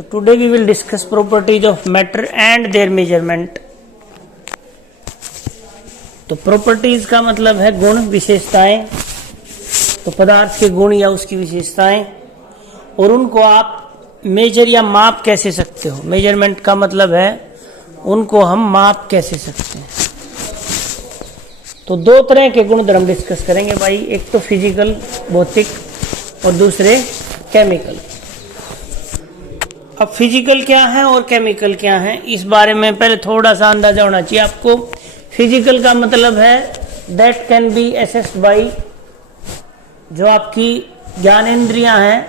So today we will discuss properties of matter and their measurement. तो properties का मतलब है गुण विशेषताएं, तो पदार्थ के गुण या उसकी विशेषताएं, और उनको आप मेजर या माप कैसे सकते हो। मेजरमेंट का मतलब है उनको हम माप कैसे सकते हैं। तो दो तरह के गुणधर्म डिस्कस करेंगे भाई, एक तो फिजिकल भौतिक और दूसरे केमिकल। अब फिजिकल क्या है और केमिकल क्या है, इस बारे में पहले थोड़ा सा अंदाजा होना चाहिए आपको। फिजिकल का मतलब है that can be assessed by, जो आपकी ज्ञानेंद्रियां हैं,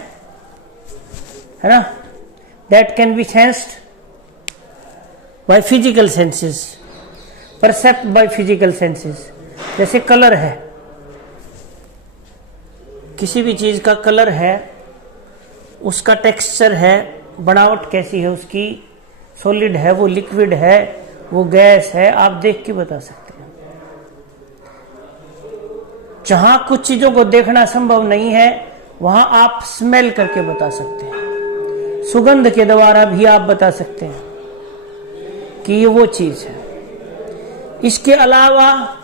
है ना, that can be sensed by physical senses, percept by physical senses. जैसे कलर है, किसी भी चीज का कलर है, उसका टेक्सचर है, बनावट कैसी है उसकी, सॉलिड है, वो लिक्विड है, वो गैस है, आप देख के बता सकते हैं। जहां कुछ चीजों को देखना संभव नहीं है वहां आप स्मेल करके बता सकते हैं, सुगंध के द्वारा भी आप बता सकते हैं कि ये वो चीज है। इसके अलावा,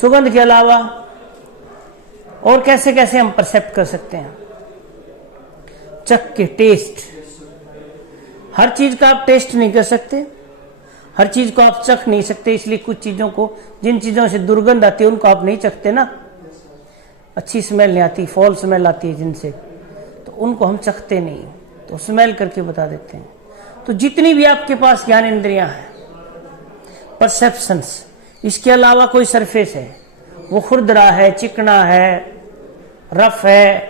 सुगंध के अलावा और कैसे कैसे हम परसेप्ट कर सकते हैं, चख के, टेस्ट। हर चीज का आप टेस्ट नहीं कर सकते, हर चीज को आप चख नहीं सकते, इसलिए कुछ चीजों को, जिन चीजों से दुर्गंध आती है उनको आप नहीं चखते ना, अच्छी स्मेल नहीं आती, फॉल स्मेल आती है जिनसे, तो उनको हम चखते नहीं, तो स्मेल करके बता देते हैं। तो जितनी भी आपके पास ज्ञान इंद्रियां हैं, परसेप्शंस, इसके अलावा कोई सरफेस है, वो खुरदरा है, चिकना है, रफ है,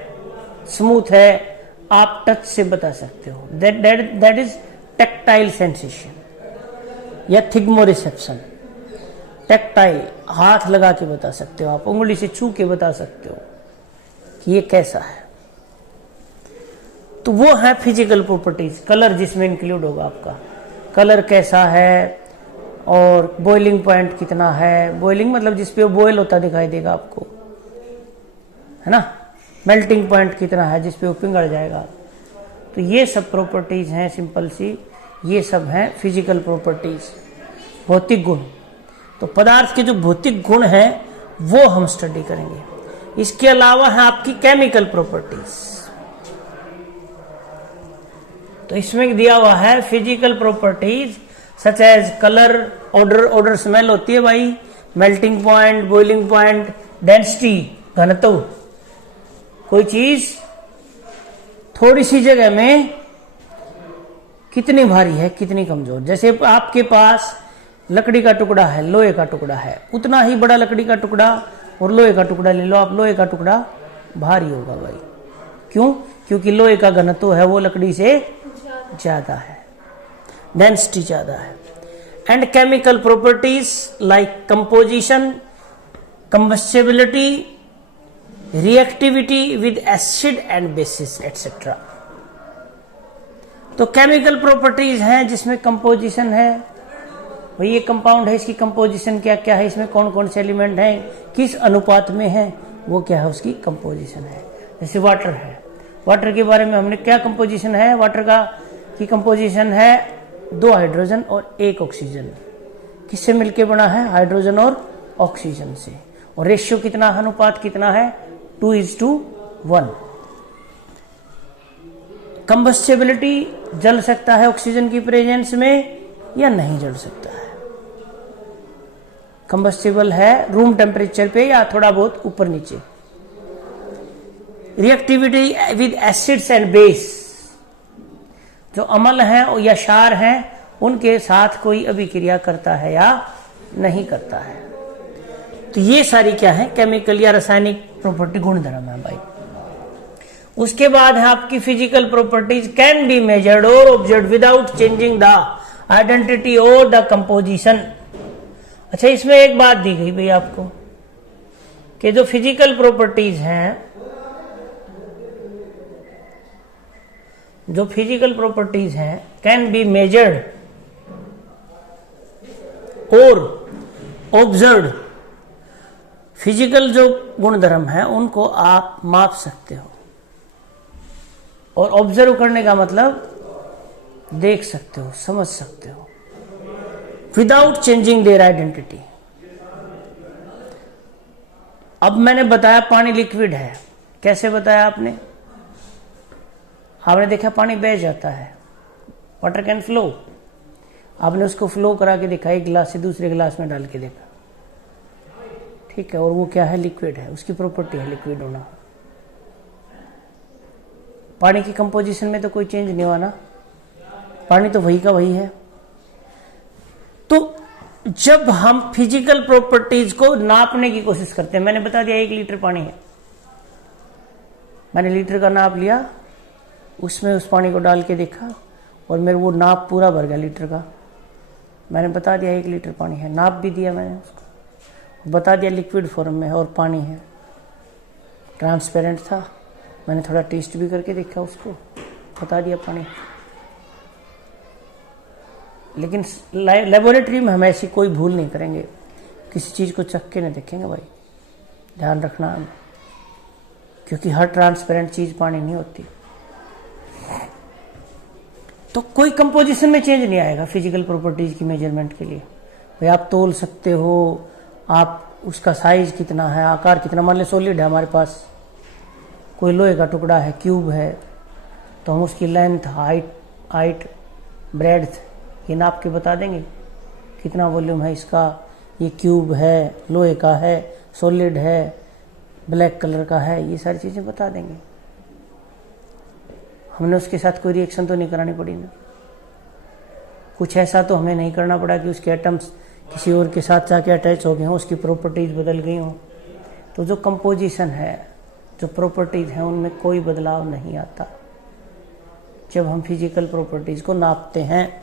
स्मूथ है, आप टच से बता सकते हो। दैट इज टेक्टाइल सेंसेशन या थिग्मोरिसेप्शन। टेक्टाइल, हाथ लगा के बता सकते हो, आप उंगली से छू के बता सकते हो कि ये कैसा है। तो वो है फिजिकल प्रॉपर्टीज। कलर जिसमें इंक्लूड होगा आपका, कलर कैसा है और बॉइलिंग पॉइंट कितना है। बॉइलिंग मतलब जिसपे वो बॉयल होता दिखाई देगा आपको, है ना। मेल्टिंग पॉइंट कितना है जिसपे वो पिघल जाएगा। तो ये सब प्रॉपर्टीज हैं सिंपल सी, ये सब हैं फिजिकल प्रॉपर्टीज, भौतिक गुण। तो पदार्थ के जो भौतिक गुण हैं वो हम स्टडी करेंगे। इसके अलावा है आपकी केमिकल प्रॉपर्टीज। तो इसमें दिया हुआ है physical properties such as colour, odour smell होती है भाई, melting point, boiling point, density, घनत्व। कोई चीज थोड़ी सी जगह में कितनी भारी है, कितनी कमजोर। जैसे आपके पास लकड़ी का टुकड़ा है, लोहे का टुकड़ा है, उतना ही बड़ा लकड़ी का टुकड़ा और लोहे का टुकड़ा ले लो आप, लोहे का टुकड़ा भारी होगा भाई। क्यों? क्योंकि लोहे का घनत्व है वो लकड़ी से ज्यादा है, डेंसिटी ज्यादा है। And chemical properties like composition, combustibility, reactivity with acid and bases etcetera. तो केमिकल प्रॉपर्टीज हैं जिसमें कंपोजिशन है, भाई ये कंपाउंड है, इसकी कंपोजिशन क्या क्या है, इसमें कौन कौन से एलिमेंट हैं, किस अनुपात में है, वो क्या है, उसकी कंपोजिशन है। जैसे वाटर है, वाटर के बारे में हमने क्या कंपोजिशन है, वाटर का की कंपोजिशन है 2 हाइड्रोजन और 1 ऑक्सीजन। किससे मिलके बना है? हाइड्रोजन और ऑक्सीजन से। और रेशियो कितना, अनुपात कितना है? 2:1। कंबस्टिबिलिटी, जल सकता है ऑक्सीजन की प्रेजेंस में या नहीं जल सकता है। कंबस्टिबल है रूम टेम्परेचर पे या थोड़ा बहुत ऊपर नीचे। Reactivity with acids and base, जो अम्ल हैं या क्षार हैं उनके साथ कोई अभिक्रिया करता है या नहीं करता है। तो ये सारी क्या है, केमिकल या रासायनिक प्रॉपर्टी, गुणधर्म है भाई। उसके बाद है आपकी physical properties can be measured और observed without changing the identity और द कंपोजिशन। अच्छा, इसमें एक बात दी गई भाई आपको कि जो फिजिकल प्रॉपर्टीज हैं, जो फिजिकल प्रॉपर्टीज हैं कैन बी मेजर्ड और ऑब्जर्व्ड। फिजिकल जो गुणधर्म है उनको आप माप सकते हो, और ऑब्जर्व करने का मतलब देख सकते हो, समझ सकते हो, विदाउट चेंजिंग देयर आइडेंटिटी। अब मैंने बताया पानी लिक्विड है, कैसे बताया आपने? आपने देखा पानी बह जाता है, वाटर कैन फ्लो। आपने उसको फ्लो करा के देखा, एक गिलास से दूसरे गिलास में डाल के देखा, ठीक है, और वो क्या है? लिक्विड है, उसकी प्रॉपर्टी है लिक्विड होना। पानी की कंपोजिशन में तो कोई चेंज नहीं हुआ ना, पानी तो वही का वही है। तो जब हम फिजिकल प्रॉपर्टीज को नापने की कोशिश करते हैं, मैंने बता दिया 1 लीटर पानी है, मैंने लीटर का नाप लिया, उसमें उस पानी को डाल के देखा और मेरे वो नाप पूरा भर गया लीटर का। मैंने बता दिया 1 लीटर पानी है, नाप भी दिया मैंने उसको, बता दिया लिक्विड फॉर्म में और पानी है, ट्रांसपेरेंट था। मैंने थोड़ा टेस्ट भी करके देखा उसको, बता दिया पानी। लेकिन लेबोरेटरी में हम ऐसी कोई भूल नहीं करेंगे, किसी चीज़ को चख के नहीं देखेंगे भाई, ध्यान रखना, क्योंकि हर ट्रांसपेरेंट चीज़ पानी नहीं होती। तो कोई कंपोजिशन में चेंज नहीं आएगा फिजिकल प्रॉपर्टीज की मेजरमेंट के लिए। भाई आप तोल सकते हो, आप उसका साइज कितना है, आकार कितना, मान लो सॉलिड है हमारे पास, कोई लोहे का टुकड़ा है, क्यूब है, तो हम उसकी लेंथ, हाइट, ब्रेड्थ ये नाप के बता देंगे कितना वॉल्यूम है इसका, ये क्यूब है, लोहे का है, सॉलिड है, ब्लैक कलर का है, ये सारी चीज़ें बता देंगे। हमने उसके साथ कोई रिएक्शन तो नहीं करानी पड़ी ना, कुछ ऐसा तो हमें नहीं करना पड़ा कि उसके एटम्स किसी और के साथ जाके अटैच हो गए हों, उसकी प्रॉपर्टीज बदल गई हों। तो जो कंपोजिशन है, जो प्रॉपर्टीज हैं, उनमें कोई बदलाव नहीं आता जब हम फिजिकल प्रॉपर्टीज को नापते हैं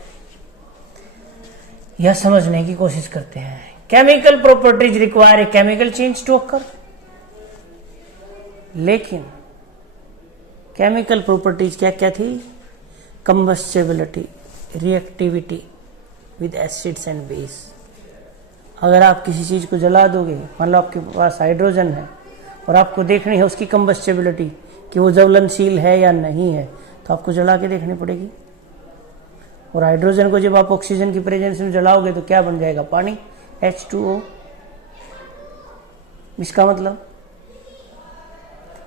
या समझने की कोशिश करते हैं। Chemical properties require a chemical change to occur, लेकिन केमिकल प्रॉपर्टीज क्या क्या थी? Combustibility, reactivity with acids and base. अगर आप किसी चीज को जला दोगे, मान लो आपके पास हाइड्रोजन है और आपको देखनी है उसकी कंबस्टिबिलिटी कि वो ज्वलनशील है या नहीं है, तो आपको जला के देखनी पड़ेगी। और हाइड्रोजन को जब आप ऑक्सीजन की प्रेजेंस में जलाओगे तो क्या बन जाएगा? पानी, H2O। इसका मतलब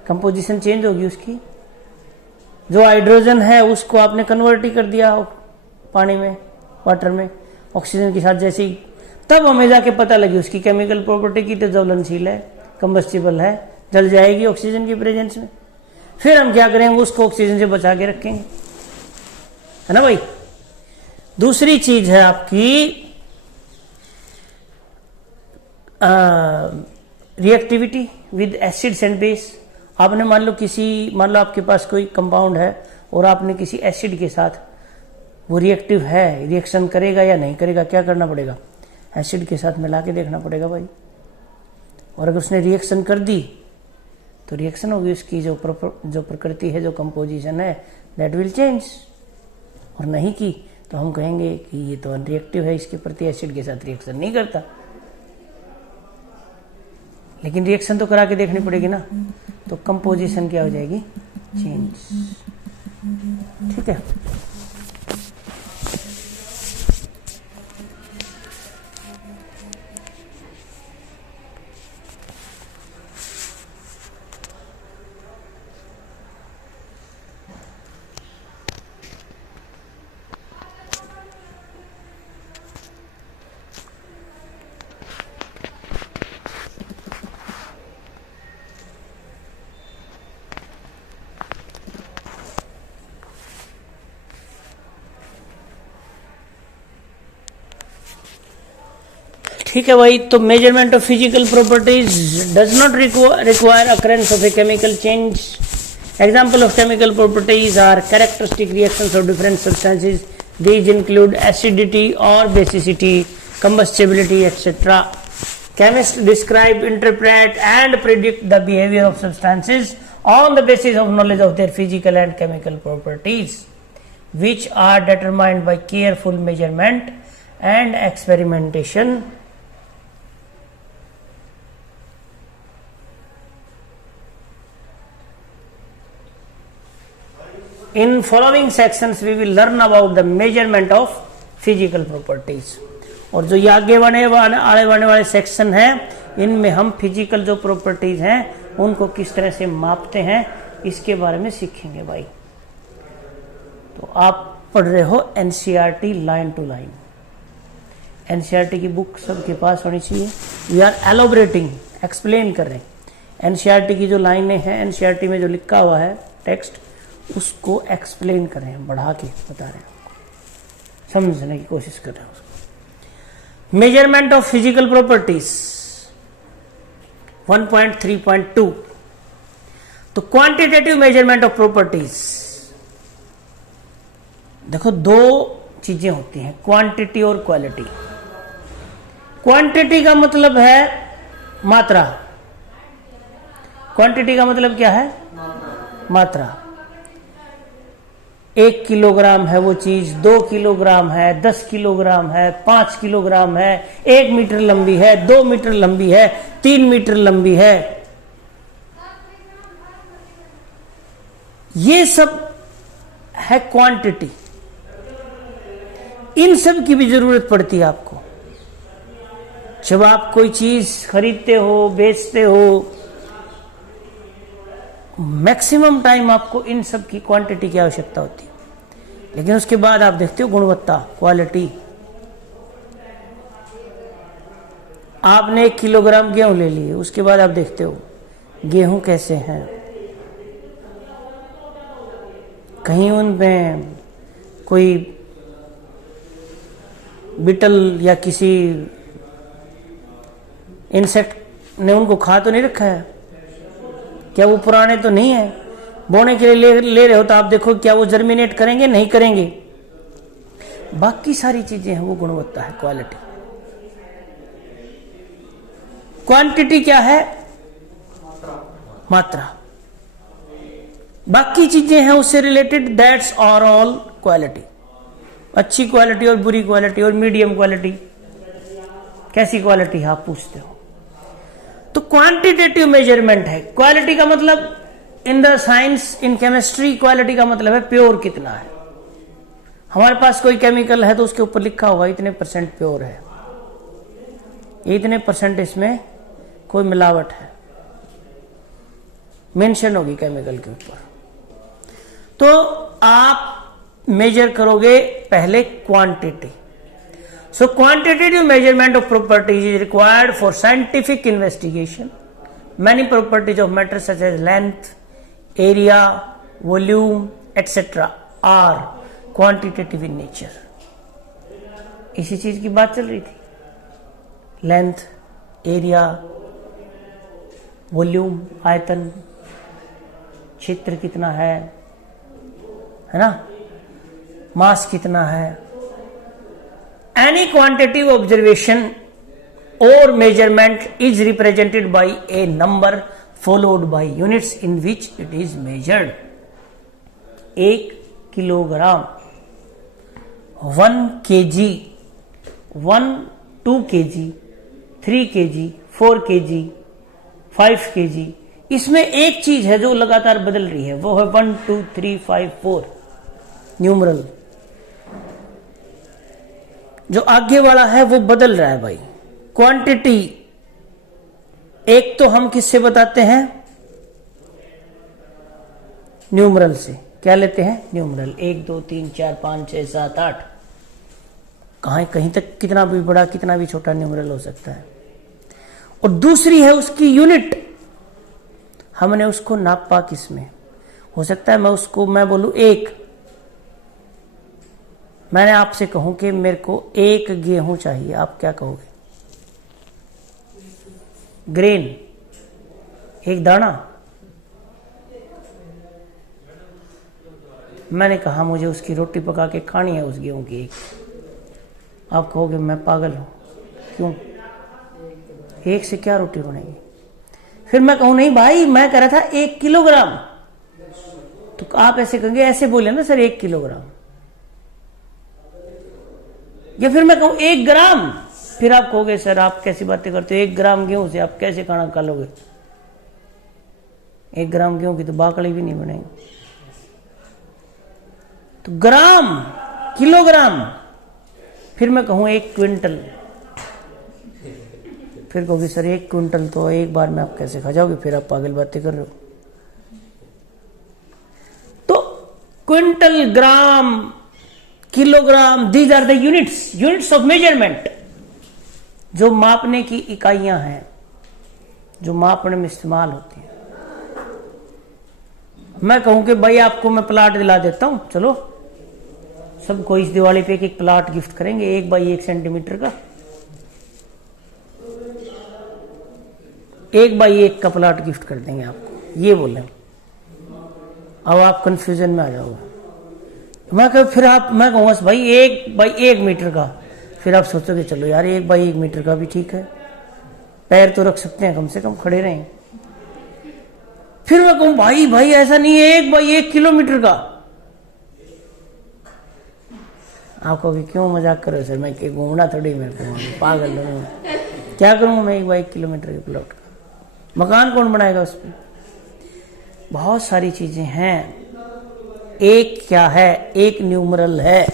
कंपोजिशन चेंज होगी उसकी। जो हाइड्रोजन है उसको आपने कन्वर्ट ही कर दिया पानी में, वाटर में, ऑक्सीजन के साथ जैसे ही, तब हमें जाके पता लगी उसकी केमिकल प्रॉपर्टी की, तो ज्वलनशील है, कंबस्टिबल है, जल जाएगी ऑक्सीजन की प्रेजेंस में। फिर हम क्या करेंगे? उसको ऑक्सीजन से बचा के रखेंगे, है ना भाई। दूसरी चीज है आपकी reactivity with acids and base. आपने मान लो आपके पास कोई कंपाउंड है और आपने किसी एसिड के साथ, वो रिएक्टिव है, रिएक्शन करेगा या नहीं करेगा, क्या करना पड़ेगा? एसिड के साथ मिला के देखना पड़ेगा भाई। और अगर उसने रिएक्शन कर दी तो रिएक्शन होगी, उसकी जो प्रकृति है, जो कंपोजिशन है, दैट विल चेंज। और नहीं की तो हम कहेंगे कि ये तो अनरिएक्टिव है, इसके प्रति एसिड के साथ रिएक्शन नहीं करता। लेकिन रिएक्शन तो करा के देखनी पड़ेगी ना, तो कंपोजिशन क्या हो जाएगी? चेंज। ठीक है। ठीक है भाई। तो measurement of physical properties does not require occurrence of a chemical change. Example of chemical properties are characteristic reactions of different substances. These include acidity or basicity, combustibility, etc. Chemists describe, interpret, and predict the behavior of substances on the basis of knowledge of their physical and chemical properties, which are determined by careful measurement and experimentation. In following sections we will learn about the measurement of physical properties. और जो ये आगे आने वाले section है, इनमें हम physical जो प्रॉपर्टीज हैं उनको किस तरह से मापते हैं इसके बारे में सीखेंगे भाई। तो आप पढ़ रहे हो NCERT line to line. NCERT की बुक सबके पास होनी चाहिए। वी आर एलोबरेटिंग, एक्सप्लेन कर रहे हैं एनसीईआरटी की जो लाइनें हैं, एनसीईआरटी में जो लिखा हुआ है टेक्स्ट, उसको एक्सप्लेन कर रहे हैं, बढ़ा के बता रहे हैं, समझने की कोशिश कर रहे हैं उसको। Measurement of physical properties 1.3.2। तो क्वांटिटेटिव मेजरमेंट ऑफ प्रॉपर्टीज, देखो दो चीजें होती हैं, क्वांटिटी और क्वालिटी। क्वांटिटी का मतलब है मात्रा। क्वांटिटी का मतलब क्या है? मात्रा। 1 किलोग्राम है वो चीज, 2 किलोग्राम है, 10 किलोग्राम है, 5 किलोग्राम है, 1 मीटर लंबी है, 2 मीटर लंबी है, 3 मीटर लंबी है। ये सब है क्वांटिटी। इन सब की भी जरूरत पड़ती है आपको। जब आप कोई चीज खरीदते हो, बेचते हो, मैक्सिमम टाइम आपको इन सब की क्वांटिटी की आवश्यकता होती है। लेकिन उसके बाद आप देखते हो गुणवत्ता, क्वालिटी। आपने 1 किलोग्राम गेहूं ले लिए, उसके बाद आप देखते हो गेहूं कैसे हैं, कहीं उनमें कोई बिटल या किसी इंसेक्ट ने उनको खा तो नहीं रखा है, क्या वो पुराने तो नहीं है। बोने के लिए ले रहे हो तो आप देखो क्या वो जर्मिनेट करेंगे, नहीं करेंगे। बाकी सारी चीजें हैं वो गुणवत्ता है, क्वालिटी। क्वांटिटी क्या है? मात्रा। बाकी चीजें हैं उससे related, that's are all quality. अच्छी क्वालिटी और बुरी क्वालिटी और मीडियम क्वालिटी। कैसी क्वालिटी है आप पूछते हो। तो क्वांटिटेटिव मेजरमेंट है। क्वालिटी का मतलब in the science, in chemistry, quality का मतलब है प्योर कितना है। हमारे पास कोई केमिकल है तो उसके ऊपर लिखा होगा इतने % प्योर है, इतने % इसमें कोई मिलावट है, मेंशन होगी केमिकल के ऊपर। तो आप मेजर करोगे पहले quantity. So quantitative measurement of properties is required for scientific investigation. Many properties of matter such as length, area, volume, etc. are quantitative in nature. इसी चीज की बात चल रही थी। लेंथ, एरिया, वॉल्यूम, आयतन, क्षेत्र कितना है ना, मास कितना है। Any quantitative observation or measurement is represented by a number followed by units in which it is measured. 1 kilogram, 1 kg, 2 kg, 3 kg, 4 kg, 5 kg। इसमें एक चीज है जो लगातार बदल रही है, वो है 1 2 3 5 4 न्यूमरल। जो आगे वाला है वो बदल रहा है भाई। क्वांटिटी एक तो हम किससे बताते हैं? न्यूमरल से। क्या लेते हैं? न्यूमरल। 1 2 3 4 5 6 7 8। कहीं तक कितना भी बड़ा कितना भी छोटा न्यूमरल हो सकता है। और दूसरी है उसकी यूनिट। हमने उसको नापा किसमें? हो सकता है मैं बोलूं 1, मैंने आपसे कहूं कि मेरे को 1 गेहूं चाहिए, आप क्या कहोगे? ग्रेन, 1 दाना। मैंने कहा मुझे उसकी रोटी पका के खानी है उस गेहूं की 1। आप कहोगे मैं पागल हूं, क्यों? 1 से क्या रोटी बनेगी? फिर मैं कहूं नहीं भाई, मैं कह रहा था 1 किलोग्राम। तो आप ऐसे कहेंगे, ऐसे बोले ना सर 1 किलोग्राम। या फिर मैं कहूं 1 ग्राम, फिर आप कहोगे सर आप कैसी बातें करते हो, 1 ग्राम गेहूं से आप कैसे खाना खा लोगे? 1 ग्राम गेहूं की तो बाकड़ी भी नहीं बनेगी। तो ग्राम, किलोग्राम, फिर मैं कहूं 1 क्विंटल, फिर कहोगे सर 1 क्विंटल तो एक बार में आप कैसे खा जाओगे, फिर आप पागल बातें कर रहे हो। तो quintal, gram, kilogram, these are the units of measurement, जो मापने की इकाइयां हैं, जो मापने में इस्तेमाल होती हैं। मैं कहूं कि भाई आपको मैं प्लाट दिला देता हूं, चलो सबको इस दिवाली पे एक प्लाट गिफ्ट करेंगे 1 बाई 1 सेंटीमीटर का, 1 बाई 1 का प्लाट गिफ्ट कर देंगे आपको, ये बोले। अब आप कंफ्यूजन में आ जाओगे। मैं कहूँगा भाई 1 बाई 1 मीटर का, फिर आप सोचोगे चलो यार 1 बाई 1 मीटर का भी ठीक है, पैर तो रख सकते हैं, कम से कम खड़े रहें। फिर मैं कहूँ भाई ऐसा नहीं है 1 बाई 1 किलोमीटर का। आप कहोगे क्यों मजाक करो सर, मैं घूमना थोड़ी, मैं पागल हूँ, क्या करूँ मैं 1 बाई 1 किलोमीटर के प्लॉट का, मकान कौन बनाएगा उस पर। बहुत सारी चीजें हैं। एक क्या है, एक न्यूमरल है,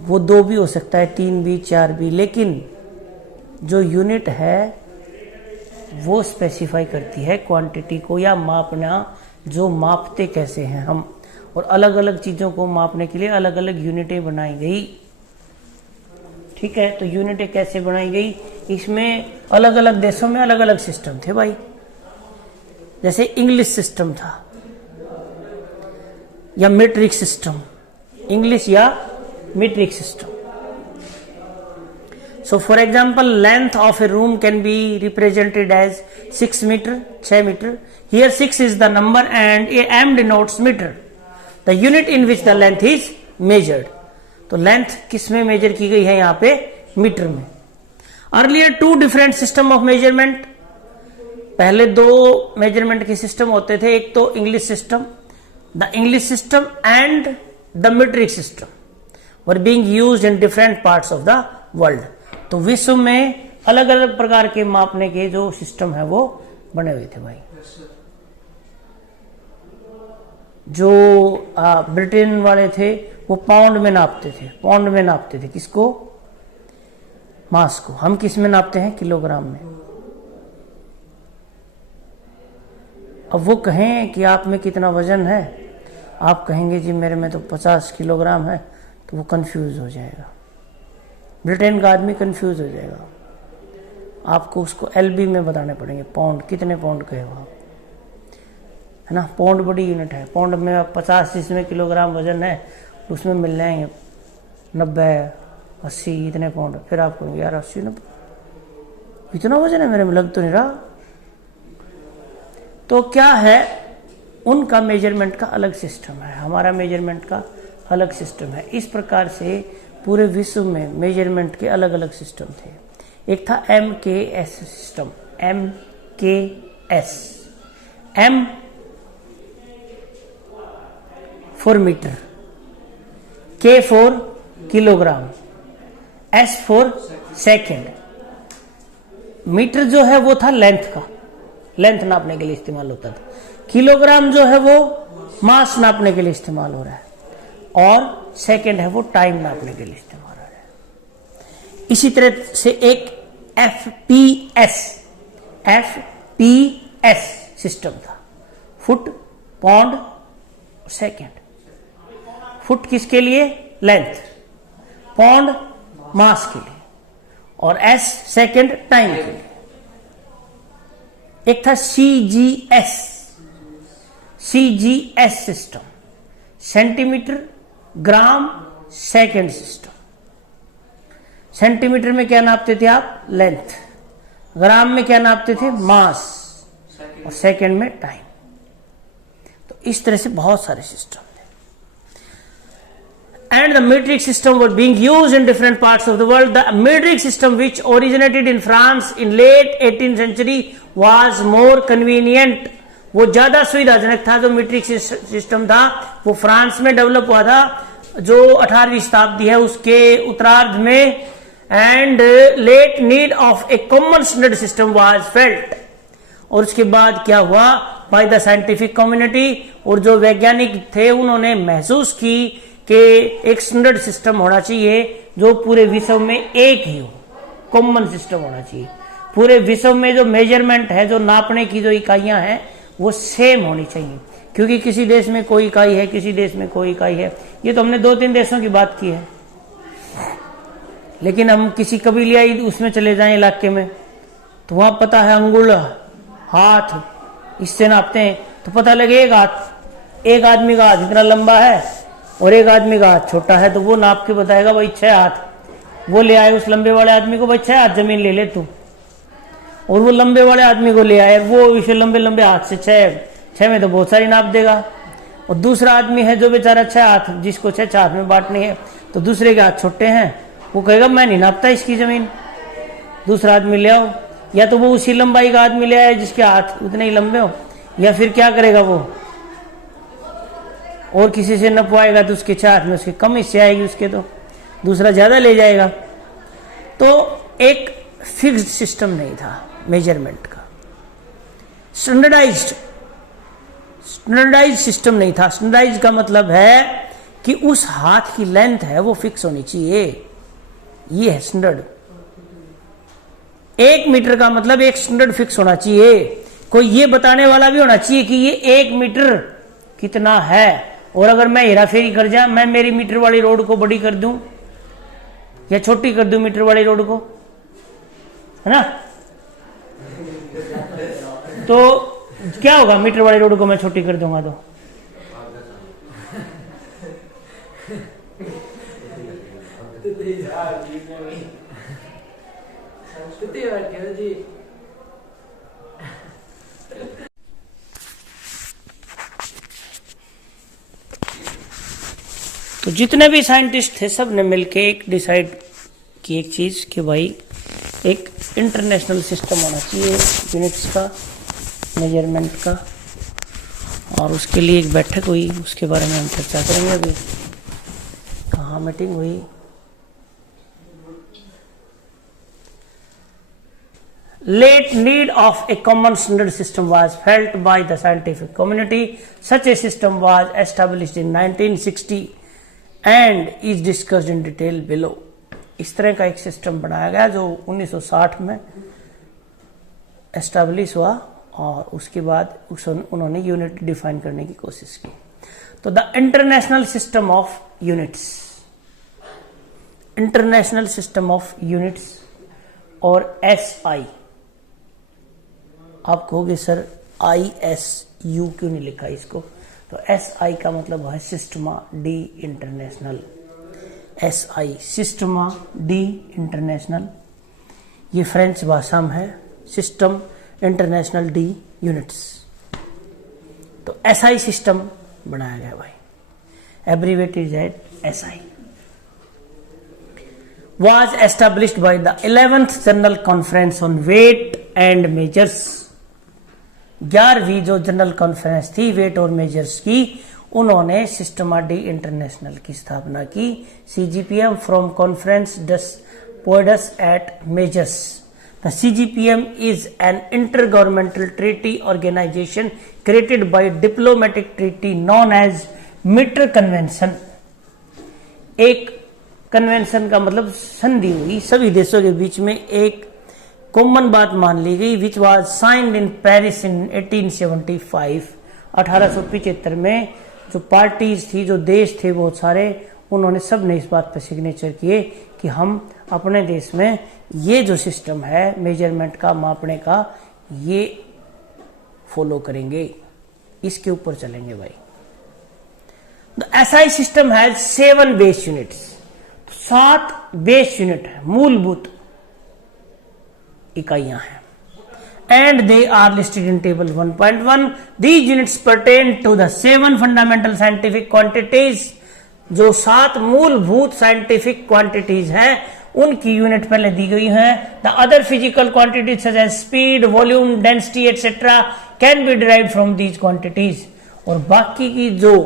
वो 2 भी हो सकता है, 3 भी, 4 भी, लेकिन जो यूनिट है वो स्पेसिफाई करती है क्वांटिटी को या मापना, जो मापते कैसे हैं हम। और अलग अलग चीजों को मापने के लिए अलग अलग यूनिटें बनाई गई। ठीक है, तो यूनिटें कैसे बनाई गई, इसमें अलग अलग देशों में अलग अलग सिस्टम थे भाई। जैसे इंग्लिश सिस्टम था या मीट्रिक सिस्टम, इंग्लिश या metric system. So for example, length of a room can be represented as 6 meter, 6 meter. Here 6 is the number and m denotes meter, the unit in which the length is measured. तो length किस में major की गई है, यहाँ पे metre में। Earlier 2 different system of measurement, पहले 2 मेजरमेंट के सिस्टम होते थे, एक तो English system, the English system and the metric system were being used in different parts of the world. तो विश्व में अलग अलग प्रकार के मापने के जो सिस्टम है वो बने हुए थे भाई। जो ब्रिटेन वाले थे वो पाउंड में नापते थे, पाउंड में नापते थे किसको, मास को। हम किस में नापते हैं, किलोग्राम में। अब वो कहें कि आप में कितना वजन है, आप कहेंगे जी मेरे में तो 50 किलोग्राम है, तो वो कंफ्यूज हो जाएगा, ब्रिटेन का आदमी कंफ्यूज हो जाएगा। आपको उसको एलबी में बताने पड़ेंगे, पाउंड, कितने पाउंड कहे हो आप, है ना। पाउंड बड़ी यूनिट है, पाउंड में 50 जिसमें किलोग्राम वजन है उसमें मिल जाएंगे 90, 80 इतने पाउंड। फिर आप कहोगे यार 80, 90 इतना वजन है मेरे में, लग तो नहीं रहा। तो क्या है, उनका मेजरमेंट का अलग सिस्टम है, हमारा मेजरमेंट का अलग सिस्टम है। इस प्रकार से पूरे विश्व में मेजरमेंट के अलग अलग सिस्टम थे। एक था MKS system, MKS, M for metre, K for kilogram, S for second. Metre जो है वो था लेंथ का, लेंथ नापने के लिए इस्तेमाल होता था। किलोग्राम जो है वो मास नापने के लिए इस्तेमाल हो रहा है, और सेकेंड है वो टाइम नापने के लिए इस्तेमाल हो रहा है। इसी तरह से एक FPS सिस्टम था, फुट, पाउंड, सेकेंड। फुट किसके लिए, लेंथ, पाउंड मास के लिए, और S सेकेंड टाइम के लिए। एक था CGS सिस्टम, सेंटीमीटर, ग्राम, सेकेंड सिस्टम। सेंटीमीटर में क्या नापते थे आप, लेंथ, ग्राम में क्या नापते थे, मास, और सेकेंड में टाइम। तो इस तरह से बहुत सारे सिस्टम थे। And the metric system were being used in different parts of the world. The metric system, which originated in France in late 18th century, was more convenient. वो ज्यादा सुविधाजनक था। जो मीट्रिक सिस्टम था वो फ्रांस में develop हुआ था, जो 18वीं शताब्दी है उसके उत्तरार्ध में। And let need of A common standard system was felt. और उसके बाद क्या हुआ, बाय द साइंटिफिक कम्युनिटी, और जो वैज्ञानिक थे उन्होंने महसूस की कि एक स्टैंडर्ड सिस्टम होना चाहिए जो पूरे विश्व में एक ही हो, कॉमन सिस्टम होना चाहिए। पूरे विश्व में जो मेजरमेंट है, जो नापने की जो इकाइयां हैं, वो सेम होनी चाहिए, क्योंकि किसी देश में कोई इकाई है, किसी देश में कोई इकाई है। ये तो हमने 2-3 देशों की बात की है, लेकिन हम किसी कबीलियाई उसमें चले जाएं इलाके में, तो वहां पता है अंगुल, हाथ, इससे नापते हैं तो पता लगे एक आदमी का हाथ इतना लंबा है और एक आदमी का हाथ छोटा है, तो वो नाप के बताएगा भाई 6 हाथ। वो ले आए उस लंबे वाले आदमी को, भाई 6 हाथ जमीन ले ले तू, और वो लंबे वाले आदमी को ले आए, वो इसे लंबे लंबे हाथ से 6 में तो बहुत सारी नाप देगा। और दूसरा आदमी है जो बेचारा 6 हाथ, जिसको 6 हाथ में बांटनी है, तो दूसरे के हाथ छोटे हैं, वो कहेगा मैं नहीं नापता इसकी जमीन, दूसरा आदमी ले आओ। या तो वो उसी लंबाई का आदमी ले आए जिसके हाथ उतने ही लंबे हो, या फिर क्या करेगा वो, और किसी से नपवाएगा तो उसके 6 हाथ में उसके कम हिस्से आएगी उसके, तो दूसरा ज्यादा ले जाएगा। तो एक फिक्स्ड सिस्टम नहीं था मेजरमेंट का, स्टैंडर्डाइज्ड सिस्टम नहीं था। स्टैंडर्डाइज का मतलब है कि उस हाथ की लेंथ है वो फिक्स होनी चाहिए, ये है स्टैंडर्ड। 1 मीटर का मतलब एक स्टैंडर्ड फिक्स होना चाहिए, कोई ये बताने वाला भी होना चाहिए कि ये 1 मीटर कितना है। और अगर मैं हेराफेरी कर जाऊं, मैं मेरी मीटर वाली रोड को बड़ी कर दूं या छोटी कर दूं मीटर वाली रोड को, है ना, तो क्या होगा, मीटर वाली रोड को मैं छोटी कर दूंगा तो तो जितने भी साइंटिस्ट थे सब ने मिलके एक डिसाइड की एक चीज कि भाई एक इंटरनेशनल सिस्टम होना चाहिए यूनिट्स का, मेजरमेंट का, और उसके लिए एक बैठक हुई, उसके बारे में हम चर्चा करेंगे। अभी कहाँ मीटिंग हुई, Late need of a common standard system was felt by the scientific community. Such a system was established in 1960 and is discussed in detail below. इस तरह का एक सिस्टम बनाया गया जो 1960 में एस्टैब्लिश हुआ, और उसके बाद उन्होंने यूनिट डिफाइन करने की कोशिश की। तो the international system of units, international system of units और SI, आप कहोगे सर ISU क्यों नहीं लिखा इसको, तो SI का मतलब है Systeme D International. SI Systeme D International, ये फ्रेंच भाषा में है, सिस्टम इंटरनेशनल डी यूनिट्स। तो SI सिस्टम बनाया गया भाई, abbreviate is at SI, was established by the 11th General Conference on Weight and Measures। 11वीं जो जनरल कॉन्फ्रेंस थी वेट और मेजर्स की, उन्होंने सिस्टमा डी इंटरनेशनल की स्थापना की। CGPM फ्रॉम कॉन्फ्रेंस डस पोइडस एट measures. The CGPM is an intergovernmental treaty organisation created by diplomatic treaty known as metre convention. एक कन्वेंशन का मतलब संधि हुई सभी देशों के बीच में, एक कॉमन बात मान ली गई, which was signed in Paris in 1875। 1875 में जो पार्टीज थी, जो देश थे बहुत सारे, उन्होंने सब ने इस बात पर सिग्नेचर किए कि हम अपने देश में ये जो सिस्टम है मेजरमेंट का, मापने का, ये फॉलो करेंगे, इसके ऊपर चलेंगे भाई। The SI system has 7 base units, 7 base unit है, मूलभूत इकाइयां हैं, and they are listed in table 1.1। These units pertain to the 7 fundamental scientific quantities. जो 7 मूलभूत साइंटिफिक क्वांटिटीज हैं उनकी यूनिट पहले दी गई है। The other physical quantities such as speed, volume, density etcetera can be derived from these quantities. और बाकी की जो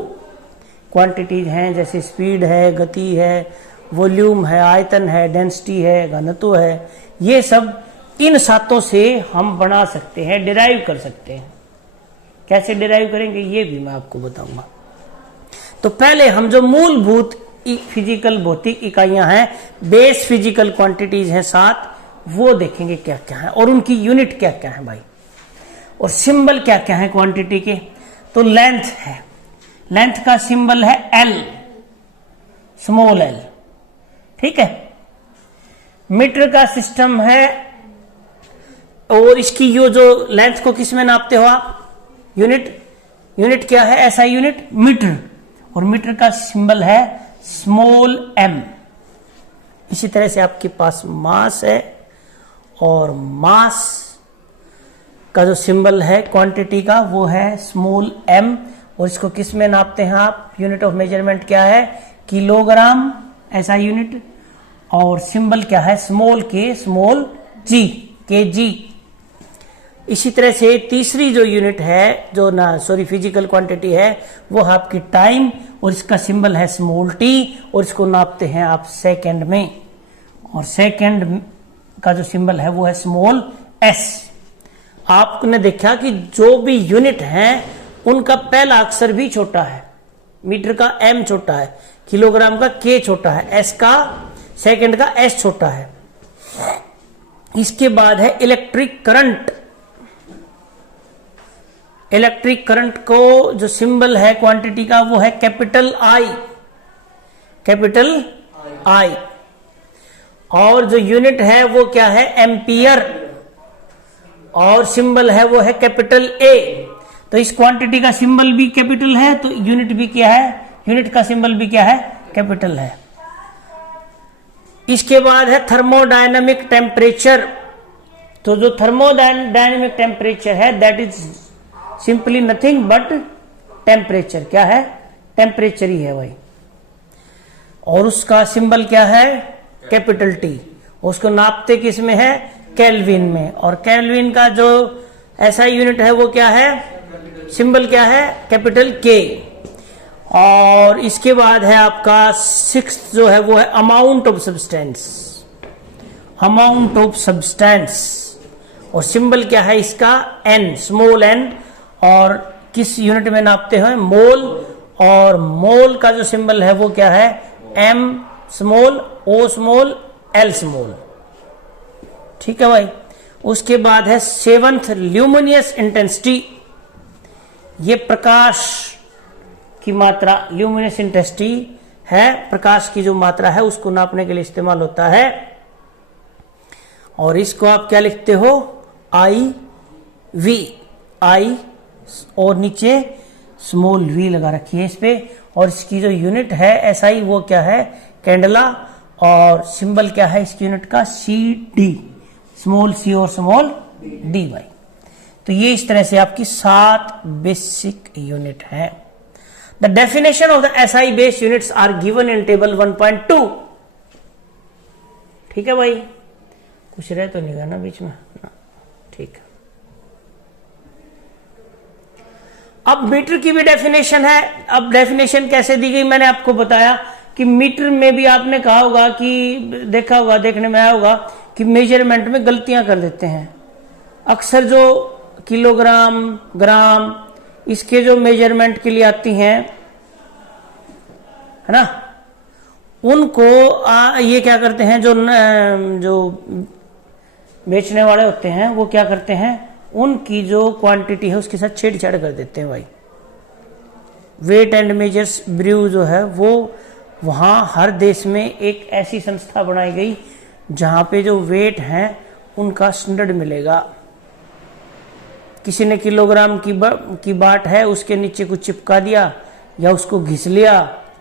क्वांटिटीज हैं जैसे स्पीड है, गति है, वॉल्यूम है, आयतन है, डेंसिटी है, घनत्व है, ये सब इन 7 से हम बना सकते हैं, डिराइव कर सकते हैं। कैसे डिराइव करेंगे ये भी मैं आपको बताऊंगा। तो पहले हम जो मूलभूत फिजिकल भौतिक इकाइयां हैं, बेस फिजिकल क्वांटिटीज हैं 7, वो देखेंगे क्या क्या है और उनकी यूनिट क्या क्या है भाई, और सिंबल क्या क्या है क्वांटिटी के। तो लेंथ है, लेंथ का सिंबल है एल, स्मॉल एल, ठीक है। मीटर का सिस्टम है, और इसकी जो लेंथ को किस में नापते हो आप, यूनिट, यूनिट क्या है, ऐसा यूनिट मीटर, और मीटर का सिंबल है स्मॉल एम। इसी तरह से आपके पास मास है, और मास का जो सिंबल है क्वांटिटी का वो है स्मॉल एम, और इसको किस में नापते हैं आप, यूनिट ऑफ मेजरमेंट क्या है, किलोग्राम, ऐसा यूनिट, और सिंबल क्या है स्मॉल के, स्मॉल जी, के जी। इसी तरह से तीसरी जो यूनिट है, जो ना सॉरी फिजिकल क्वांटिटी है, वो आपकी टाइम, और इसका सिंबल है स्मॉल टी, और इसको नापते हैं आप सेकंड में, और सेकंड का जो सिंबल है वो है स्मॉल एस। आपने देखा कि जो भी यूनिट हैं उनका पहला अक्षर भी छोटा है, मीटर का एम छोटा है, किलोग्राम का के छोटा है, एस का, सेकंड का एस छोटा है। इसके बाद है इलेक्ट्रिक करंट। इलेक्ट्रिक करंट को जो सिंबल है क्वांटिटी का वो है कैपिटल आई, कैपिटल आई, और जो यूनिट है वो क्या है एम्पियर, और सिंबल है वो है कैपिटल ए। तो इस क्वांटिटी का सिंबल भी कैपिटल है, तो यूनिट भी क्या है, यूनिट का सिंबल भी क्या है, कैपिटल है। इसके बाद है थर्मोडायनामिक टेम्परेचर। तो जो थर्मोडायनामिक टेम्परेचर है that is simply nothing but temperature, क्या है, टेम्परेचर ही है भाई, और उसका सिंबल क्या है, कैपिटल टी। उसको नापते किस में है, केल्विन में, और केल्विन का जो ऐसा यूनिट है वो क्या है, सिंबल क्या है, कैपिटल के। और इसके बाद है आपका 6th जो है वो है amount of substance, amount of substance, और सिंबल क्या है इसका एन, स्मॉल एन, और किस यूनिट में नापते हैं, मोल, और मोल का जो सिंबल है वो क्या है एम स्मॉल, ओ स्मॉल, एल स्मॉल, ठीक है भाई। उसके बाद है 7th ल्यूमिनियस इंटेंसिटी। ये प्रकाश की मात्रा, ल्यूमिनस इंटेंसिटी है प्रकाश की जो मात्रा है उसको नापने के लिए इस्तेमाल होता है, और इसको आप क्या लिखते हो, आई वी, आई और नीचे स्मॉल वी लगा रखी है इस पे, और इसकी जो यूनिट है एसआई वो क्या है कैंडला, और सिंबल क्या है इसकी यूनिट का सी डी, स्मॉल सी और स्मॉल डी वाई। तो ये इस तरह से आपकी 7 बेसिक यूनिट है। The definition of the SI base units are given in table 1.2। ठीक है भाई, कुछ रह तो नहीं गया ना बीच में, ठीक है। अब मीटर की भी डेफिनेशन है। अब डेफिनेशन कैसे दी गई, मैंने आपको बताया कि मीटर में भी आपने कहा होगा कि देखा होगा, देखने में आया होगा कि मेजरमेंट में गलतियां कर देते हैं अक्सर। जो किलोग्राम, ग्राम, इसके जो मेजरमेंट के लिए आती हैं, है ना, उनको ये क्या करते हैं, जो बेचने वाले होते हैं वो क्या करते हैं, उनकी जो क्वांटिटी है उसके साथ छेड़छाड़ कर देते हैं भाई। वेट एंड मेजर्स ब्यूरो जो है वो वहाँ हर देश में एक ऐसी संस्था बनाई गई जहाँ पे जो वेट हैं उनका स्टैंडर्ड मिलेगा। किसी ने किलोग्राम की बाट है, उसके नीचे कुछ चिपका दिया या उसको घिस लिया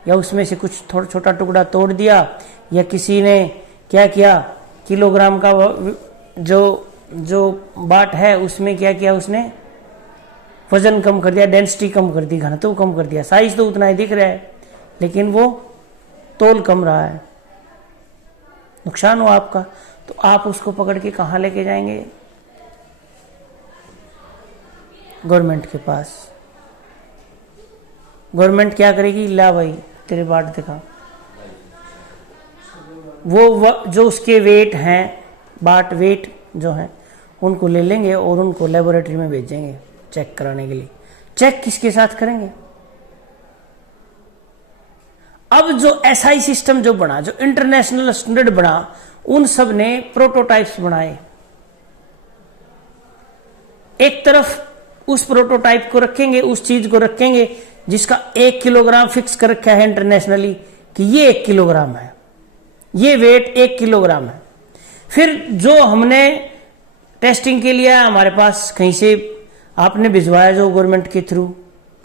या उसमें से कुछ थोड़ा छोटा टुकड़ा तोड़ दिया, या किसी ने क्या किया, किलोग्राम का जो बाट है उसमें क्या किया, उसने वजन कम कर दिया, डेंसिटी कम कर दी, घनत्व कम कर दिया। साइज तो उतना ही दिख रहा है लेकिन वो तोल कम रहा है, नुकसान हुआ आपका। तो आप उसको पकड़ के कहाँ लेके जाएंगे, गवर्नमेंट के पास। गवर्नमेंट क्या करेगी, ला भाई तेरे बाट दिखा, वो जो उसके वेट हैं, बाट वेट जो हैं उनको ले लेंगे और उनको लेबोरेटरी में भेजेंगे चेक कराने के लिए। चेक किसके साथ करेंगे? अब जो एसआई सिस्टम जो बना, जो इंटरनेशनल स्टैंडर्ड बना, उन सब ने प्रोटोटाइप्स बनाए। एक तरफ उस प्रोटोटाइप को रखेंगे, उस चीज को रखेंगे जिसका 1 किलोग्राम फिक्स कर रखा है इंटरनेशनली कि ये 1 किलोग्राम है, ये वेट 1 किलोग्राम है। फिर जो हमने टेस्टिंग के लिए हमारे पास कहीं से आपने भिजवाया जो गवर्नमेंट के थ्रू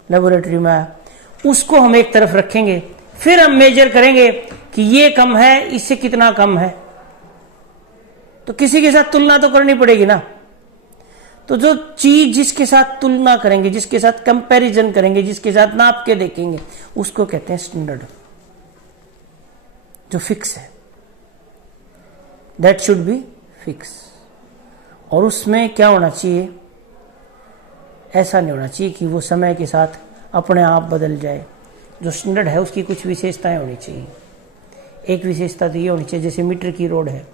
लेबोरेटरी में आया, उसको हम एक तरफ रखेंगे। फिर हम मेजर करेंगे कि ये कम है, इससे कितना कम है, तो किसी के साथ तुलना तो करनी पड़ेगी ना। तो जो चीज जिसके साथ तुलना करेंगे, जिसके साथ कंपैरिजन करेंगे, जिसके साथ नाप के देखेंगे, उसको कहते हैं स्टैंडर्ड, जो फिक्स है। That should be fix. और उसमें क्या होना चाहिए? ऐसा नहीं होना चाहिए कि वो समय के साथ अपने आप बदल जाए। जो स्टैंडर्ड है उसकी कुछ विशेषताएं होनी चाहिए। एक विशेषता तो ये होनी चाहिए, जैसे मीटर की रोड है,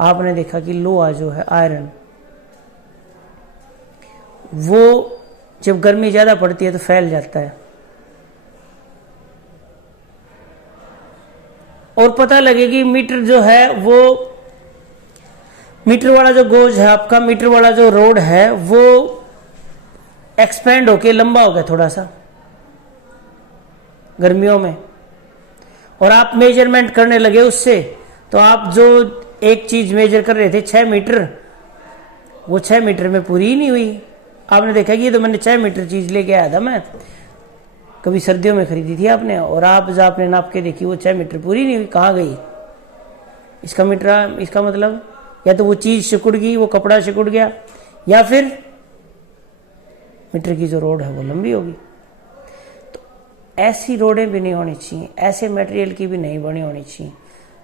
आपने देखा कि लोहा जो है आयरन, वो जब गर्मी ज्यादा पड़ती है तो फैल जाता है। और पता लगेगी मीटर जो है वो, मीटर वाला जो गोज है आपका, मीटर वाला जो रोड है वो एक्सपेंड होके लंबा हो गया थोड़ा सा गर्मियों में, और आप मेजरमेंट करने लगे उससे, तो आप जो एक चीज मेजर कर रहे थे 6 मीटर, वो 6 मीटर में पूरी ही नहीं हुई। आपने देखा कि ये तो मैंने 6 मीटर चीज लेके आया था, मैं कभी सर्दियों में खरीदी थी आपने, और आप जब आपने नाप के देखी वो 6 मीटर पूरी नहीं हुई, कहाँ गई? इसका मीटर, इसका मतलब या तो वो चीज सिकुड़ गई, वो कपड़ा सिकुड़ गया, या फिर मीटर की जो रोड है वो लंबी होगी। तो ऐसी रोडें भी नहीं होनी चाहिए, ऐसे मटेरियल की भी नहीं बनी होनी चाहिए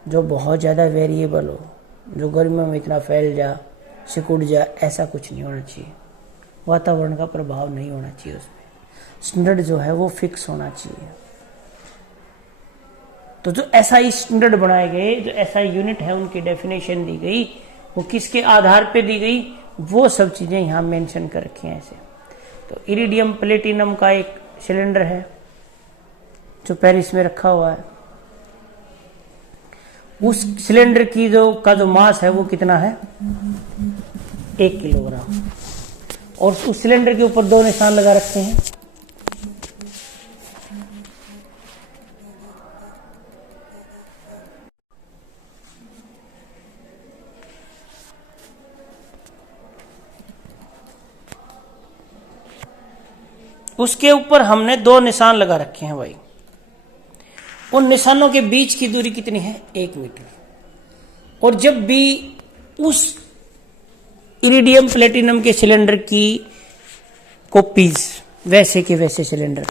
जो बहुत ज़्यादा वेरिएबल हो, जो गर्मियों में इतना फैल जा, सिकुड़ जा, ऐसा कुछ नहीं होना चाहिए। वातावरण का प्रभाव नहीं होना चाहिए उसमें। स्टैंडर्ड जो है वो फिक्स होना चाहिए। तो जो एसआई स्टैंडर्ड बनाए गए, जो एसआई यूनिट है, उनकी डेफिनेशन दी गई, वो किसके आधार पे दी गई, वो सब चीजें यहां मेंशन कर रखी हैं ऐसे। तो इरिडियम प्लेटिनम का एक सिलेंडर है जो पेरिस में रखा हुआ है, उस सिलेंडर की जो मास है वो कितना है? 1 किलोग्राम। और उस सिलेंडर के ऊपर 2 निशान लगा रखे हैं। उसके ऊपर हमने 2 निशान लगा रखे हैं भाई। उन निशानों के बीच की दूरी कितनी है? 1 मीटर। और जब भी उस इरिडियम प्लेटिनम के सिलेंडर की कॉपीज, वैसे के वैसे सिलेंडर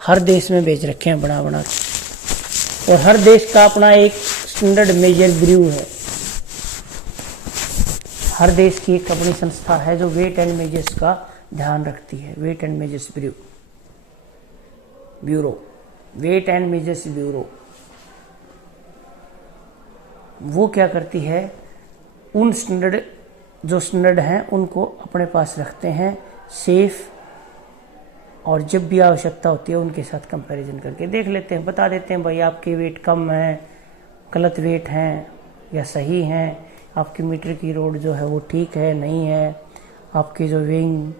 हर देश में भेज रखे हैं बना बना के, और हर देश का अपना एक स्टैंडर्ड मेजर ब्रू है। हर देश की एक अपनी संस्था है जो वेट एंड मेजर्स का ध्यान रखती है। Weight and measures bureau, weight and measures bureau, वो क्या करती है? उन स्टैंडर्ड, जो स्टैंडर्ड हैं उनको अपने पास रखते हैं सेफ, और जब भी आवश्यकता होती है उनके साथ कंपैरिजन करके देख लेते हैं, बता देते हैं भाई आपके वेट कम है, गलत वेट हैं या सही हैं, आपकी मीटर की रोड जो है वो ठीक है नहीं है, आपके जो वेइंग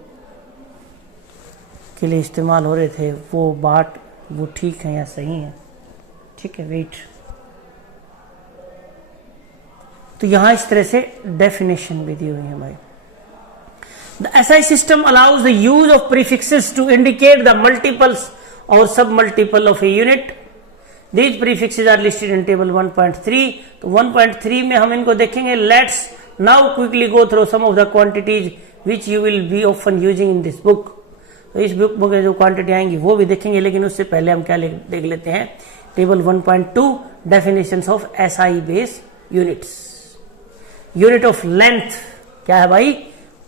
के लिए इस्तेमाल हो रहे थे वो बाट वो ठीक है या सही है। ठीक है, वेट। तो यहां इस तरह से डेफिनेशन भी दी हुई है भाई। The SI system allows the use of prefixes to indicate the multiples or sub-multiple of a unit. These prefixes are listed in table 1.3. तो 1.3 में हम इनको देखेंगे। Let's now quickly go through some of the quantities which you will be often using in this book. तो इस book में जो quantity आएंगी वो भी देखेंगे, लेकिन उससे पहले हम क्या देख लेते हैं? Table 1.2 definitions of SI base units. Unit of length क्या है भाई?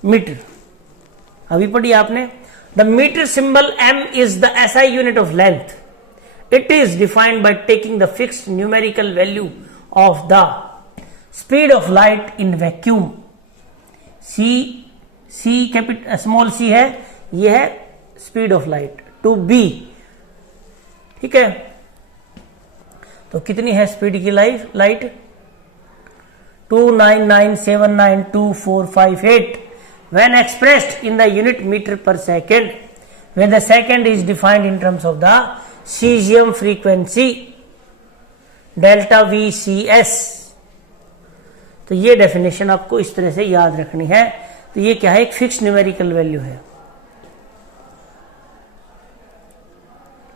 मीटर। अभी पढ़ी आपने। The metre symbol M is the SI unit of length. It is defined by taking the fixed numerical value of the speed of light in vacuum. C capital small c है, यह है speed of light to be, ठीक है। तो कितनी है speed की light 299792458 when expressed in the unit meter per second, when the second is defined in terms of the cesium frequency delta VCS। तो ये डेफिनेशन आपको इस तरह से याद रखनी है। तो ये क्या है, एक फिक्स न्यूमेरिकल वैल्यू है,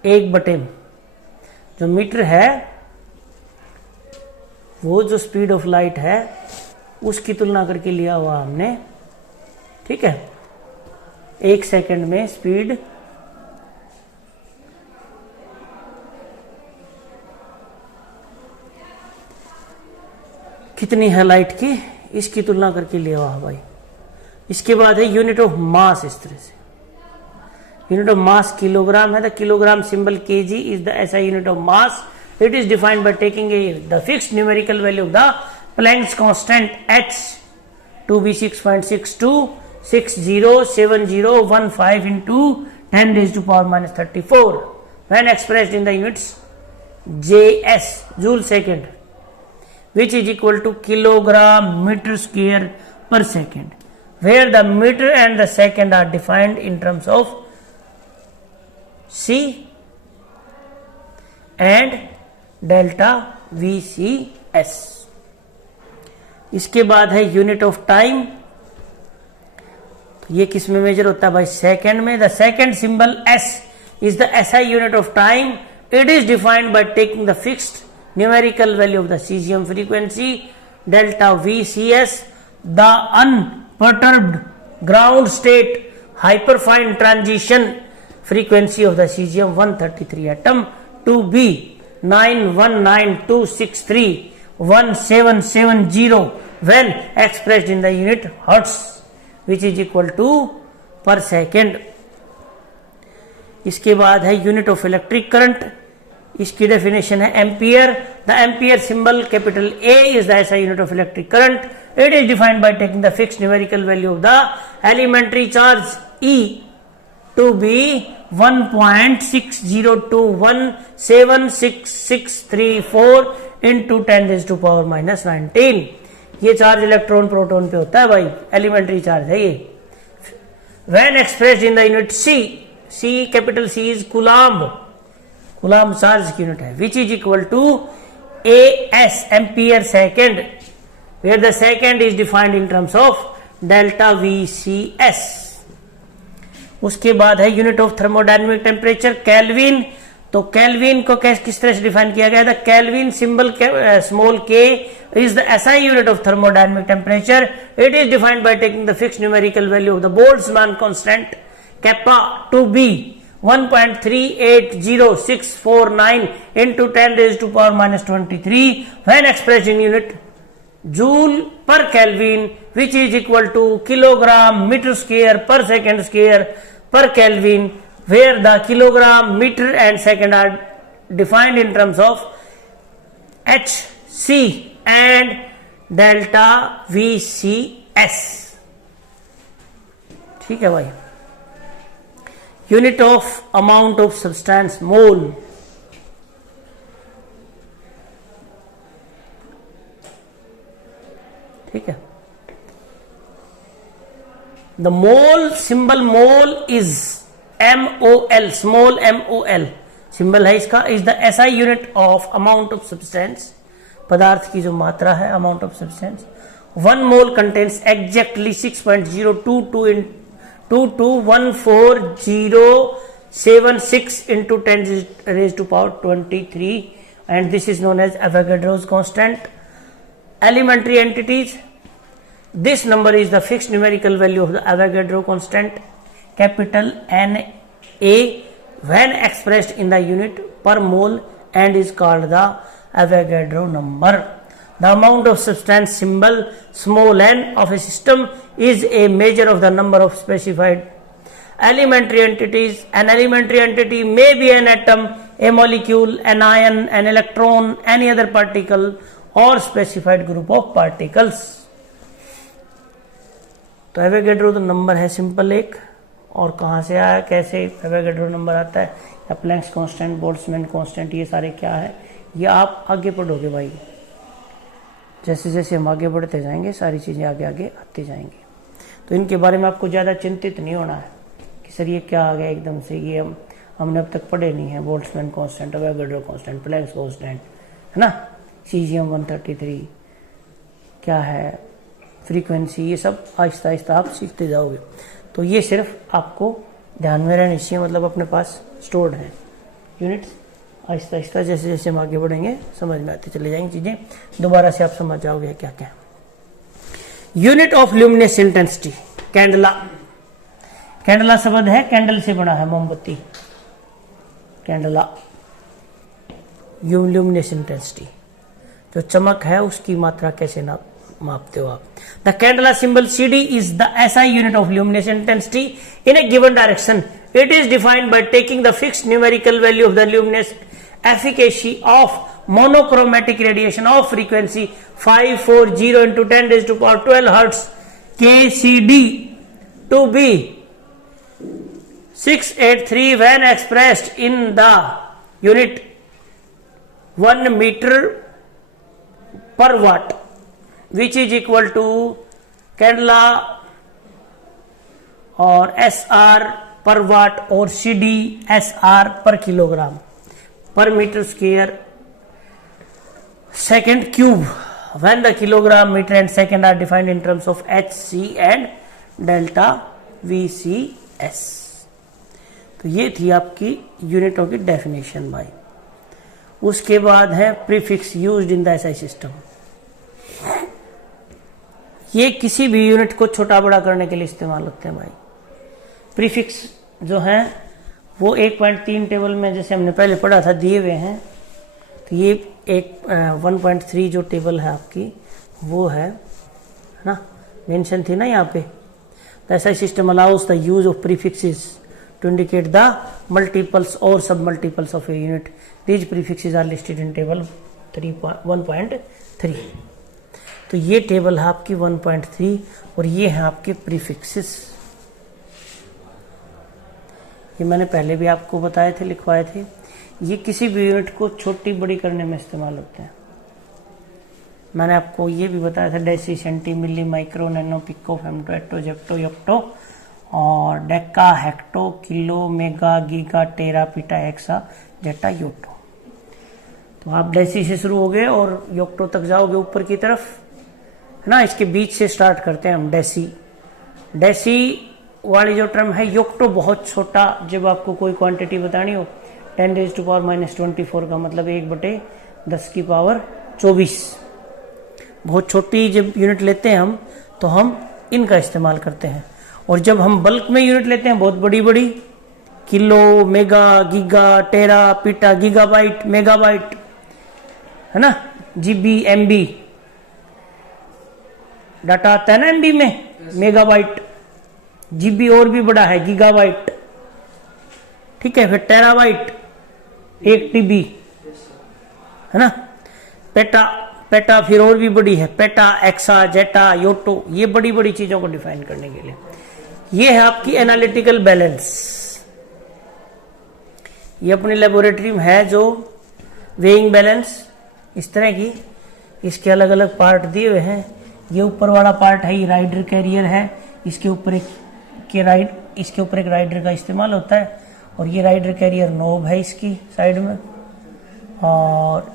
1/, जो मीटर है वो जो स्पीड ऑफ लाइट है उसकी तुलना करके लिया हुआ हमने, ठीक है। 1 सेकंड में स्पीड कितनी है लाइट की, इसकी तुलना करके लिया हुआ भाई। इसके बाद है यूनिट ऑफ मास, इस तरह से यूनिट ऑफ मास किलोग्राम है। The kilogram symbol kg is the SI unit of mass. It is defined by taking the fixed numerical value of the Planck's constant h to be 6.62607015 into 10 raised to power minus 34 when expressed in the units JS, joule second, which is equal to kilogram meter square per second, where the meter and the second are defined in terms of C and delta VCS। इसके बाद है unit of time. तो ये किस में major होता है भाई, सेकंड में। The second symbol S is the SI unit of time. It is defined by taking the fixed numerical value of the caesium frequency delta VCS, the unperturbed ground state hyperfine transition frequency of the caesium 133 atom to be 91926317770 when expressed in the unit hertz, which is equal to per second। इसके बाद है unit of electric current. इसकी definition है ampere. The ampere symbol capital A is the SI unit of electric current. It is defined by taking the fixed numerical value of the elementary charge E to be 1.6021766634 into 10 raised to power minus 19। ये charge electron proton पे होता है भाई, elementary charge है ये। When expressed in the unit C, C capital C is coulomb, coulomb charge की unit है, which is equal to AS, ampere second, where the second is defined in terms of delta VCS। उसके बाद है unit of thermodynamic temperature kelvin. तो kelvin को किस तरह से डिफाइन किया गया था, kelvin symbol small k is the SI unit of thermodynamic temperature. It is defined by taking the fixed numerical value of the Boltzmann constant kappa to be 1.380649 into 10 raised to power minus 23 when expressed in unit joule per Kelvin, which is equal to kilogram meter square per second square per Kelvin, where the kilogram, meter and second are defined in terms of HC and delta VCS। ठीक है भाई। Unit of amount of substance mole. ठीक है। The mole symbol mole is MOL, small MOL symbol है इसका, is the SI unit of amount of substance, पदार्थ की जो मात्रा है, amount of substance. 1 mole contains exactly 6.022121476 into 10 raised to power 23, and this is known as Avogadro's constant. Elementary entities, this number is the fixed numerical value of the Avogadro constant capital Na when expressed in the unit per mole and is called the Avogadro number. The amount of substance symbol small n of a system is a measure of the number of specified elementary entities. An elementary entity may be an atom, a molecule, an ion, an electron, any other particle or specified group of particles. तो Avogadro तो number है simple एक, और कहाँ से आया, कैसे Avogadro number आता है, या प्लैंक्स कांस्टेंट, बोल्ट्जमैन कांस्टेंट, ये सारे क्या है, ये आप आगे पढ़ोगे भाई। जैसे जैसे हम आगे बढ़ते जाएंगे सारी चीज़ें आगे आगे आती जाएंगी। तो इनके बारे में आपको ज़्यादा चिंतित नहीं होना है कि सर ये क्या आ गया एकदम से, ये हमने अब तक पढ़े नहीं है। Boltzmann constant, Avogadro constant, Planck's constant, है ना, सीजियम 133 क्या है, फ्रीक्वेंसी, ये सब आहिस्ता आहिस्ता आप सीखते जाओगे। तो ये सिर्फ आपको ध्यान में रहनी चाहिए, मतलब अपने पास स्टोर्ड है यूनिट्स। आहिस्ता आहिस्ता जैसे जैसे हम आगे बढ़ेंगे समझ में आती चली जाएंगी चीज़ें, दोबारा से आप समझ जाओगे क्या क्या। Unit of luminous intensity, candela. Candela शब्द है कैंडल से बना है, मोमबत्ती, कैंडला। ल्यूमिनेस इंटेंसिटी, जो चमक है उसकी मात्रा कैसे मापते हो आप। The candela symbol CD is the SI unit of luminous intensity in a given direction. It is defined by taking the fixed numerical value of the luminous efficacy of monochromatic radiation of frequency 540 into 10 raised to power 12 hertz KCD to be 683 when expressed in the unit 1 meter per watt, which is equal to candela और SR पर watt और CD SR पर kilogram पर metre square second cube when the kilogram, meter and second are defined in terms of HC and delta VCS। तो ये थी आपकी यूनिटों की डेफिनेशन भाई। उसके बाद है prefix used in the SI system. ये किसी भी यूनिट को छोटा बड़ा करने के लिए इस्तेमाल होते हैं भाई। प्रीफिक्स जो है वो 1.3 टेबल में जैसे हमने पहले पढ़ा था दिए हुए हैं। तो ये एक 1.3 जो टेबल है आपकी वो है ना, मेंशन थी ना यहाँ पे। तो ऐसा system allows the use of prefixes to indicate the multiples और submultiples of a unit. These prefixes are listed in table 1.3। तो ये टेबल है आपकी 1.3 और ये है आपके प्रीफिक्सेस। ये मैंने पहले भी आपको बताए थे, लिखवाए थे। ये किसी भी यूनिट को छोटी बड़ी करने में इस्तेमाल होते हैं। मैंने आपको ये भी बताया था deci, centi, milli, micro, nano, pico, femto, atto, zepto, yocto और deca, hecto, kilo, mega, giga, tera, peta, hexa, जेटा, योटो। तो आप डेसी से शुरू हो गए और योक्टो तक जाओगे ऊपर की तरफ, है ना। इसके बीच से स्टार्ट करते हैं हम डेसी। डेसी वाली जो टर्म है, योक्टो बहुत छोटा, जब आपको कोई क्वांटिटी बतानी हो 10⁻⁻24 का मतलब 1/10⁻24। बहुत छोटी जब यूनिट लेते हैं हम तो हम इनका इस्तेमाल करते हैं। और जब हम बल्क में यूनिट लेते हैं बहुत बड़ी बड़ी, किलो, मेगा, गीगा, टेरा, पीटा, गीगाबाइट, मेगाबाइट, है ना, जीबी, एमबी, डाटा आता है ना एमबी में, मेगाबाइट, जीबी और भी बड़ा है गीगाबाइट, ठीक है। फिर टेराबाइट 1 टीबी, है ना। पेटा, पेटा फिर और भी बड़ी है, पेटा, एक्सा, जेटा, योटो, ये बड़ी बड़ी चीजों को डिफाइन करने के लिए। ये है आपकी एनालिटिकल बैलेंस। ये अपनी लेबोरेटरी में है जो वेइंग बैलेंस इस तरह की, इसके अलग अलग पार्ट दिए हुए हैं। ये ऊपर वाला पार्ट है, ये राइडर कैरियर है, इसके ऊपर एक राइडर का इस्तेमाल होता है। और ये राइडर कैरियर नोब है इसकी साइड में, और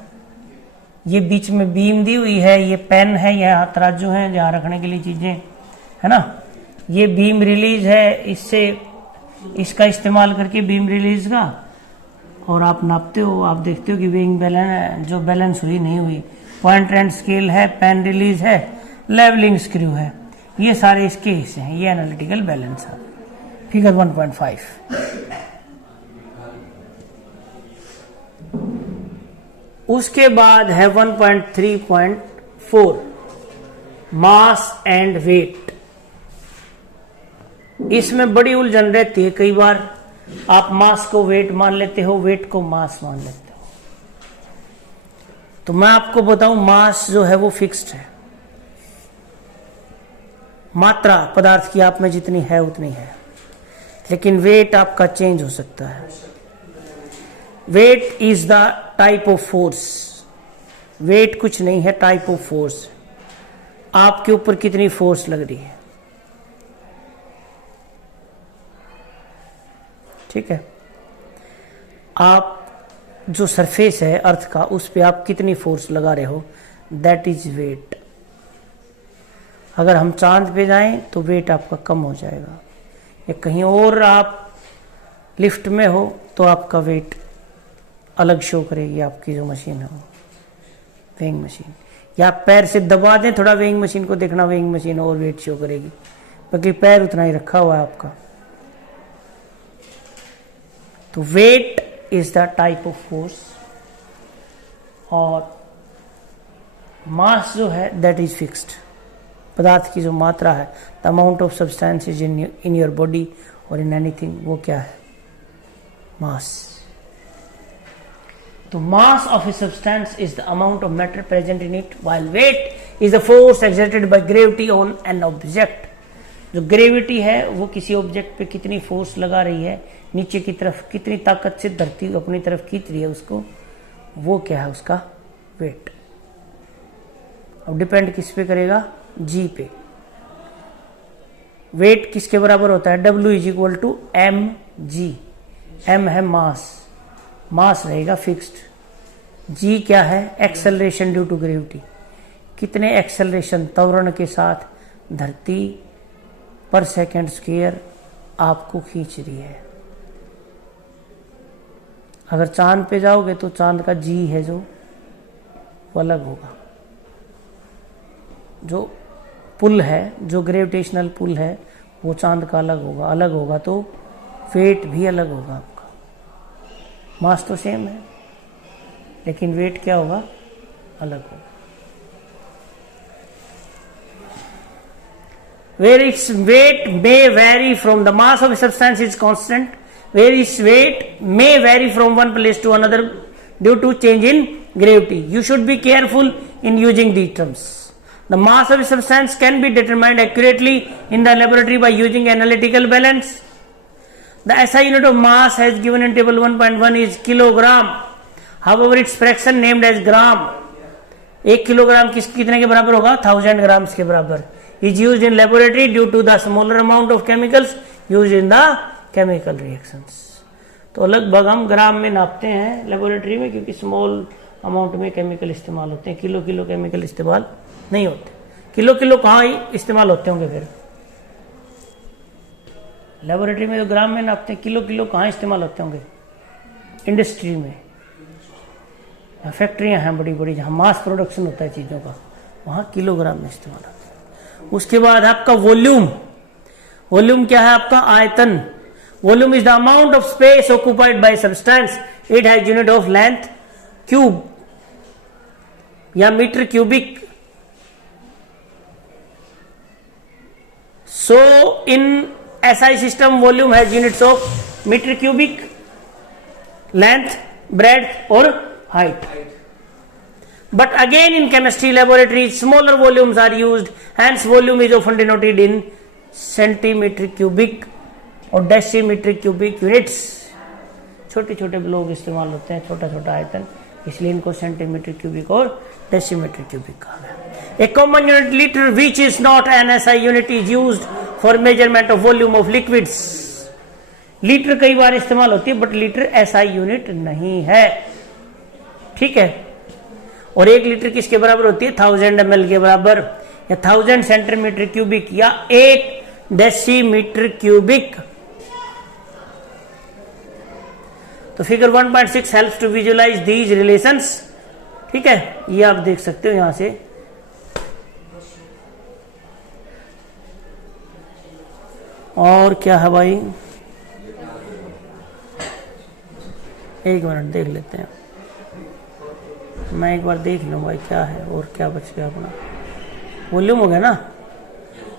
ये बीच में बीम दी हुई है, ये पेन है, यहाँ तराजू है जहाँ रखने के लिए चीजें, है ना। ये बीम रिलीज है, इससे इसका इस्तेमाल करके बीम रिलीज का और आप नापते हो, आप देखते हो कि वेइंग बैलेंस जो बैलेंस हुई नहीं हुई। पॉइंट एंड स्केल है, पेन रिलीज है, लेवलिंग स्क्रू है, ये सारे इसके हिस्से हैं। ये एनालिटिकल बैलेंस है, फिगर 1.5। उसके बाद है 1.3.4 मास एंड वेट। इसमें बड़ी उलझन रहती है, कई बार आप मास को वेट मान लेते हो, वेट को मास मान लेते हो। तो मैं आपको बताऊं, मास जो है वो फिक्स्ड है, मात्रा पदार्थ की आप में जितनी है उतनी है। लेकिन वेट आपका चेंज हो सकता है। Weight is the type of force. Weight कुछ नहीं है, टाइप ऑफ फोर्स। आपके ऊपर कितनी फोर्स लग रही है, ठीक है। आप जो सरफेस है अर्थ का, उस पे आप कितनी फोर्स लगा रहे हो, दैट इज वेट। अगर हम चांद पे जाएं तो वेट आपका कम हो जाएगा, या कहीं और आप लिफ्ट में हो तो आपका वेट अलग शो करेगी आपकी जो मशीन है वो, वेइंग मशीन। या आप पैर से दबा दें थोड़ा वेइंग मशीन को, देखना वेइंग मशीन और वेट शो करेगी, बाकी पैर उतना ही रखा हुआ है आपका। तो weight is the type of force, और मास जो है दैट इज फिक्स्ड। पदार्थ की जो मात्रा है, the amount of substance is in your body और इन एनीथिंग, वो क्या है, मास। तो mass of a substance is the amount of matter present in it, while weight is the force exerted by gravity on an object. जो gravity है वो किसी object पे कितनी फोर्स लगा रही है, नीचे की तरफ कितनी ताकत से धरती अपनी तरफ खींच रही है उसको, वो क्या है उसका वेट। अब डिपेंड किस पे करेगा, जी पे। वेट किसके बराबर होता है, W is equal to M G. M है मास, मास रहेगा फिक्स्ड। जी क्या है, एक्सेलरेशन ड्यू टू ग्रेविटी। कितने एक्सेलरेशन, त्वरण के साथ धरती पर सेकेंड स्क्वायर आपको खींच रही है। अगर चांद पे जाओगे तो चांद का जी है जो वो अलग होगा। जो पुल है, जो ग्रेविटेशनल पुल है, वो चांद का अलग होगा। अलग होगा तो वेट भी अलग होगा आपका। मास तो सेम है लेकिन वेट क्या होगा, अलग होगा। Where its weight may vary from the mass of a substance is constant, where its weight may vary from one place to another due to change in gravity. You should be careful in using these terms. The mass of a substance can be determined accurately in the laboratory by using analytical balance. The SI unit of mass as given in table 1.1 is kilogram. However, its fraction named as gram. 1 kilogram कितने के बराबर होगा, 1000 grams के बराबर। is used in laboratory due to the smaller amount of chemicals used in the chemical reactions. तो लगभग हम ग्राम में नापते हैं लेबोरेटरी में, क्योंकि स्मॉल अमाउंट में केमिकल इस्तेमाल होते हैं। किलो किलो केमिकल इस्तेमाल नहीं होते। किलो किलो कहाँ इस्तेमाल होते होंगे फिर, लेबोरेटरी में तो ग्राम में नापते हैं। किलो किलो कहाँ इस्तेमाल होते होंगे, इंडस्ट्री में, फैक्ट्रियां हैं बड़ी बड़ी जहाँ मास प्रोडक्शन होता है चीज़ों का, वहाँ किलोग्राम में इस्तेमाल होता है। उसके बाद आपका वॉल्यूम। वॉल्यूम क्या है आपका, आयतन। Volume is the amount of space occupied by substance. It has unit of length cube या metre cubic. So in SI system volume has units of metre cubic, length, breadth और height. But again in chemistry laboratories smaller volumes are used, hence volume is often denoted in centimeter cubic और decimeter cubic units. छोटे छोटे block इस्तेमाल होते हैं, छोटा छोटा आयतन, इसलिए इनको सेंटीमीटर क्यूबिक और डेसीमीटर क्यूबिक कहा गया। A common unit liter which is not an SI unit is used for measurement of volume of liquids. Litre कई बार इस्तेमाल होती है बट लीटर SI यूनिट नहीं है, ठीक है। और 1 लीटर किसके बराबर होती है, 1000 ml के बराबर, या 1000 सेंटीमीटर क्यूबिक, या 1 डेसीमीटर क्यूबिक। तो figure 1.6 helps to visualise these relations, ठीक है। ये आप देख सकते हो यहां से। और क्या है भाई, एक मिनट देख लेते हैं, मैं एक बार देख लूँ भाई क्या है और क्या बच गया अपना। वॉल्यूम हो गया ना,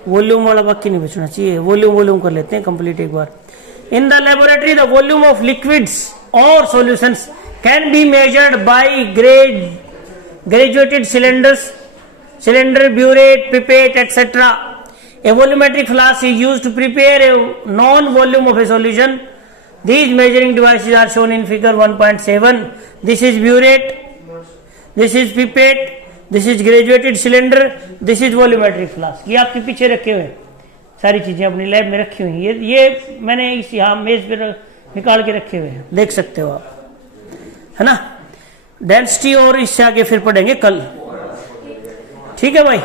वॉल्यूम वाला बाकी नहीं बचना चाहिए। वॉल्यूम कर लेते हैं कंप्लीट एक बार। In the laboratory the volume of liquids और solutions can be measured by graduated cylinder, burette, pipette, etc. A volumetric flask is used to prepare a known volume of a solution. These measuring devices are shown in figure 1.7. This is burette, this is pipette, this is graduated cylinder, this is volumetric flask. ये आपके पीछे रखे हुए सारी चीजें अपनी lab में रखी हुई हैं। ये मैंने इस यहाँ मेज पे निकाल के रखे हुए हैं, देख सकते हो आप, है ना। डेंसिटी और इससे आगे फिर पढ़ेंगे कल, ठीक है भाई।